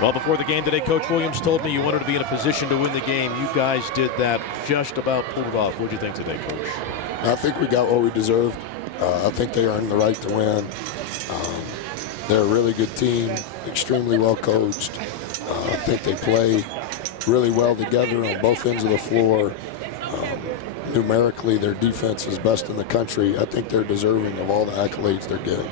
Well, before the game today, Coach Williams told me you wanted to be in a position to win the game. You guys did that, just about pulled it off. What did you think today, Coach? I think we got what we deserved. I think they earned the right to win. They're a really good team, extremely well coached. I think they play really well together on both ends of the floor. Numerically, their defense is best in the country. I think they're deserving of all the accolades they're getting.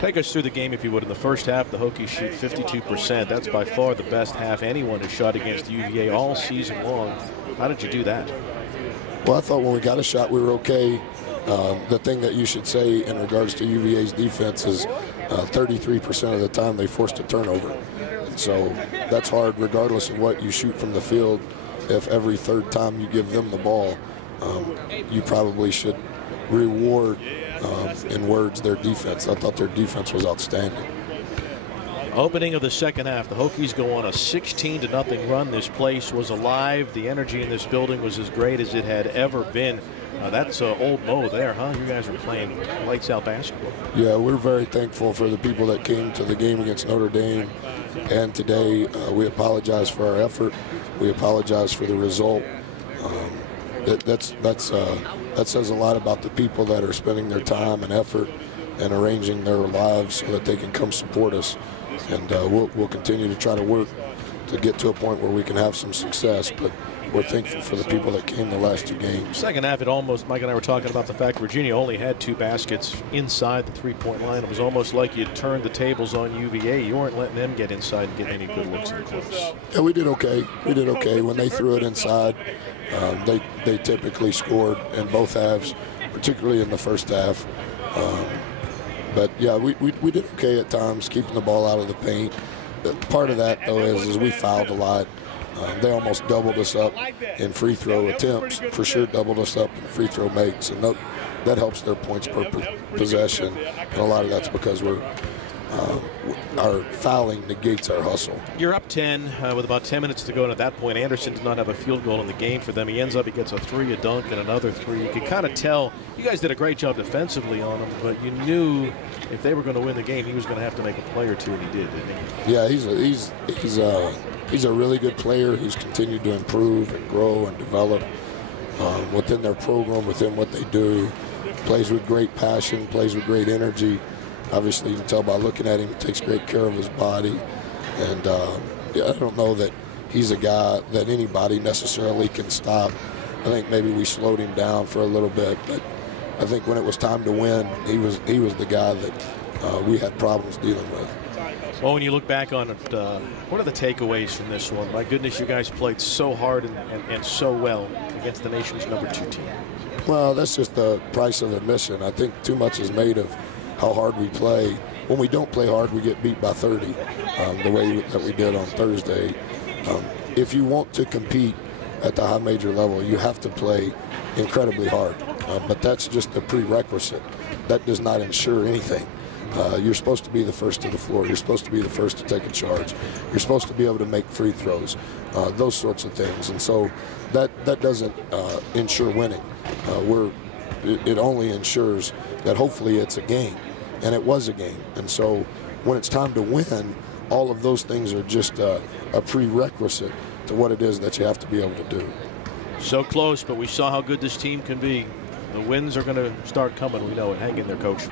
Take us through the game, if you would. In the first half, the Hokies shoot 52%. That's by far the best half anyone has shot against UVA all season long. How did you do that? Well, I thought when we got a shot, we were okay. The thing that you should say in regards to UVA's defense is 33% of the time they forced a turnover. And so that's hard regardless of what you shoot from the field. If every third time you give them the ball, you probably should reward in words their defense. I thought their defense was outstanding. Opening of the second half, the Hokies go on a 16-0 run. This place was alive. The energy in this building was as great as it had ever been. That's old Mo there, huh? You guys are playing lights out basketball. Yeah, we're very thankful for the people that came to the game against Notre Dame. And today, we apologize for our effort. We apologize for the result. That says a lot about the people that are spending their time and effort and arranging their lives so that they can come support us. And we'll continue to try to work to get to a point where we can have some success. But we're thankful for the people that came the last two games. Second half, it almost, Mike and I were talking about the fact Virginia only had 2 baskets inside the three-point line. It was almost like you turned the tables on UVA. You weren't letting them get inside and get any good looks in close. Yeah, we did okay. We did okay. When they threw it inside, they typically scored in both halves, particularly in the first half. But yeah, we did okay at times, keeping the ball out of the paint. Part of that, though, is we fouled a lot. They almost doubled us up in free throw attempts, for sure doubled us up in free throw makes, and that helps their points per possession. And a lot of that's because our fouling negates our hustle. You're up 10 with about 10 minutes to go, and at that point, Anderson did not have a field goal in the game for them. He gets a 3, a dunk, and another 3. You could kind of tell you guys did a great job defensively on him, but you knew if they were going to win the game, he was going to have to make a play or two, and he did, didn't he? Yeah, he's a really good player. He's continued to improve and grow and develop within their program, within what they do. Plays with great passion, plays with great energy. Obviously, you can tell by looking at him, he takes great care of his body. And yeah, I don't know that he's a guy that anybody necessarily can stop. I think maybe we slowed him down for a little bit, but I think when it was time to win, he was the guy that we had problems dealing with. Well, when you look back on it, what are the takeaways from this one? My goodness, you guys played so hard and so well against the nation's #2 team. Well, that's just the price of admission. I think too much is made of how hard we play. When we don't play hard, we get beat by 30, the way that we did on Thursday. If you want to compete at the high major level, you have to play incredibly hard. But that's just the prerequisite. That does not ensure anything. You're supposed to be the first to the floor. You're supposed to be the first to take a charge. You're supposed to be able to make free throws, those sorts of things. And so that doesn't ensure winning. It only ensures that hopefully it's a game, and it was a game. And so when it's time to win, all of those things are just a prerequisite to what it is that you have to be able to do. So close, but we saw how good this team can be. The wins are going to start coming. We know it. Hang in there, Coach.